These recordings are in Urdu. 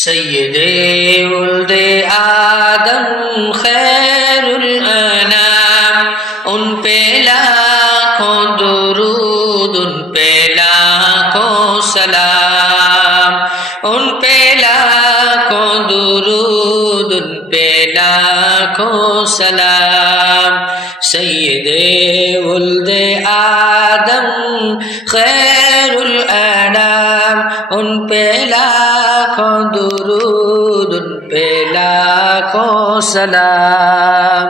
سید ولد آدم خیر الانام، ان پہ لاکھوں درود، ان پہ لاکھوں سلام، ان پہ لاکھوں درود، ان پہ لاکھوں سلام۔ سید ولد آدم خیر الانام، ان پہ لاکھوں درود، ان پہ لاکھوں سلام۔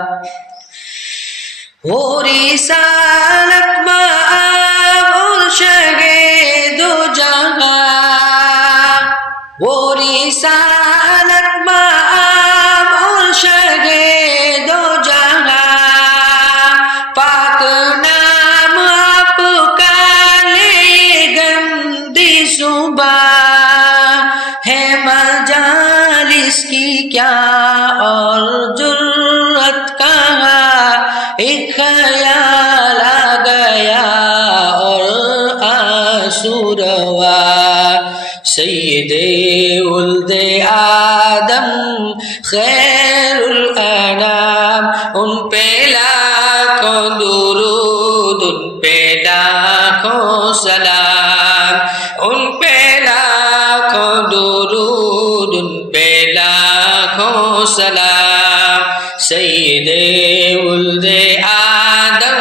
وہ رسالت مآب اور شہے دو جہاں، وہ رسالت مآب اور شہے دو جہاں، پاک نام آپ کا لے گندی صبح ہے، مجالس کی کیا اور جرت کہاں، ایک خیال آ گیا اور آنسو روا۔ سید ولد آدم خیر الانام، ان پہ لاکھوں درود، ان پہ لاکھوں سلام، ان پہ لاکھوں درود، ان پہ لاکھوں سلام۔ سید ولد آدم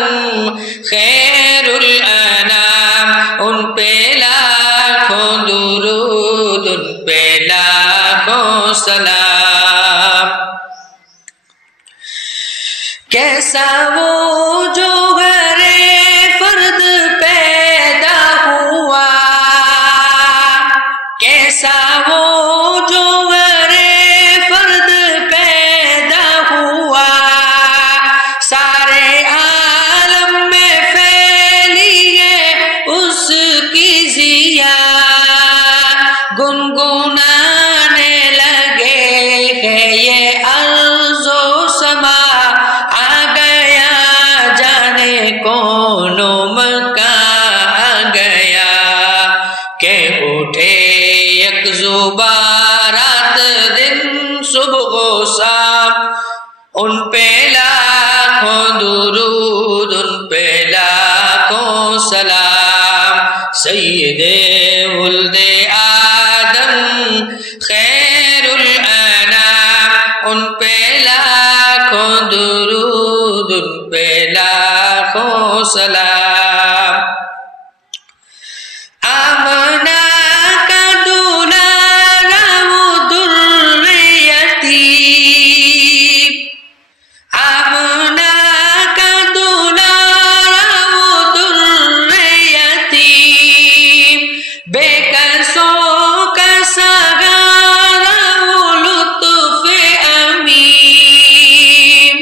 خیر الانام، ان پہ لاکھوں درود، ان پہ لاکھوں سلام۔ کیسا وہ جو غیر فرد پیدا ہوا، کیسا وہ جو غیر فرد پیدا ہوا، سارے عالم میں پھیلی ہے اس کی ضیا، گنگنانے لگے ہے یہ ارض و سما، آ گیا جانے کون مکان آ گیا، کہ اٹھے یک زباں رات دن صبح و شام، ان پہ لاکھوں درود، ان پہ لاکھوں سلام۔ سید ولد آدم خیر الانام، ان پہ لاکھوں درود، ان پہ لاکھوں سلام۔ آمنہ کا دولارا وہ در یتیم، آمنہ کا دولارا وہ در یتیم، بے کسوں کا سہارا وہ لطف امین،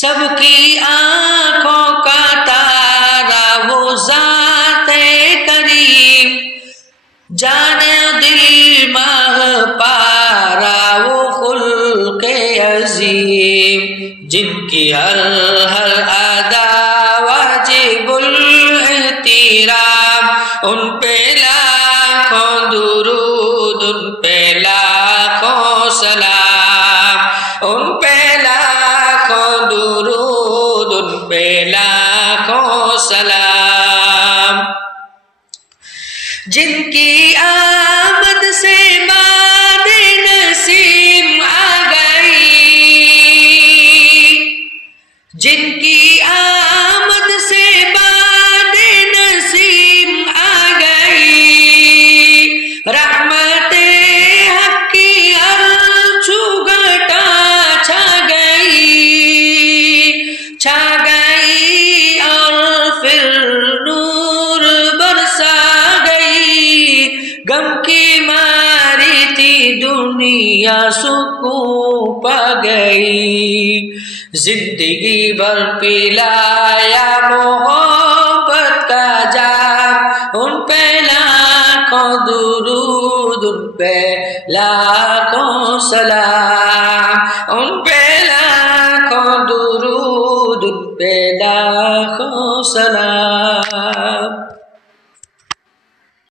سب کی آنکھوں کا تارا وہ ذات کریم، جان دل ماہ پارا وہ خلق عظیم، جن کی ہر ہر ادا واجب الاحترام، ان پہ لاکھوں درود، ان پہ لاکھوں سلام، ان پہ لاکھوں درود، ان پہ لاکھوں سلام۔ جن کی آمد سے باد نسیم آ گئی، جن کی آمد سے باد نسیم آ گئی، رحمت حق کی عرش گھٹا چھا گئی اور پھر نور برسا گئی، غم کی ماری تھی دنیا سکون پا گئی، زندگی بھر پلایا محبت کا جام، ان پہ لاکھوں درود، ان پہ لاکھوں سلام، ان پہ لاکھوں درود، ان پہ لاکھوں سلام۔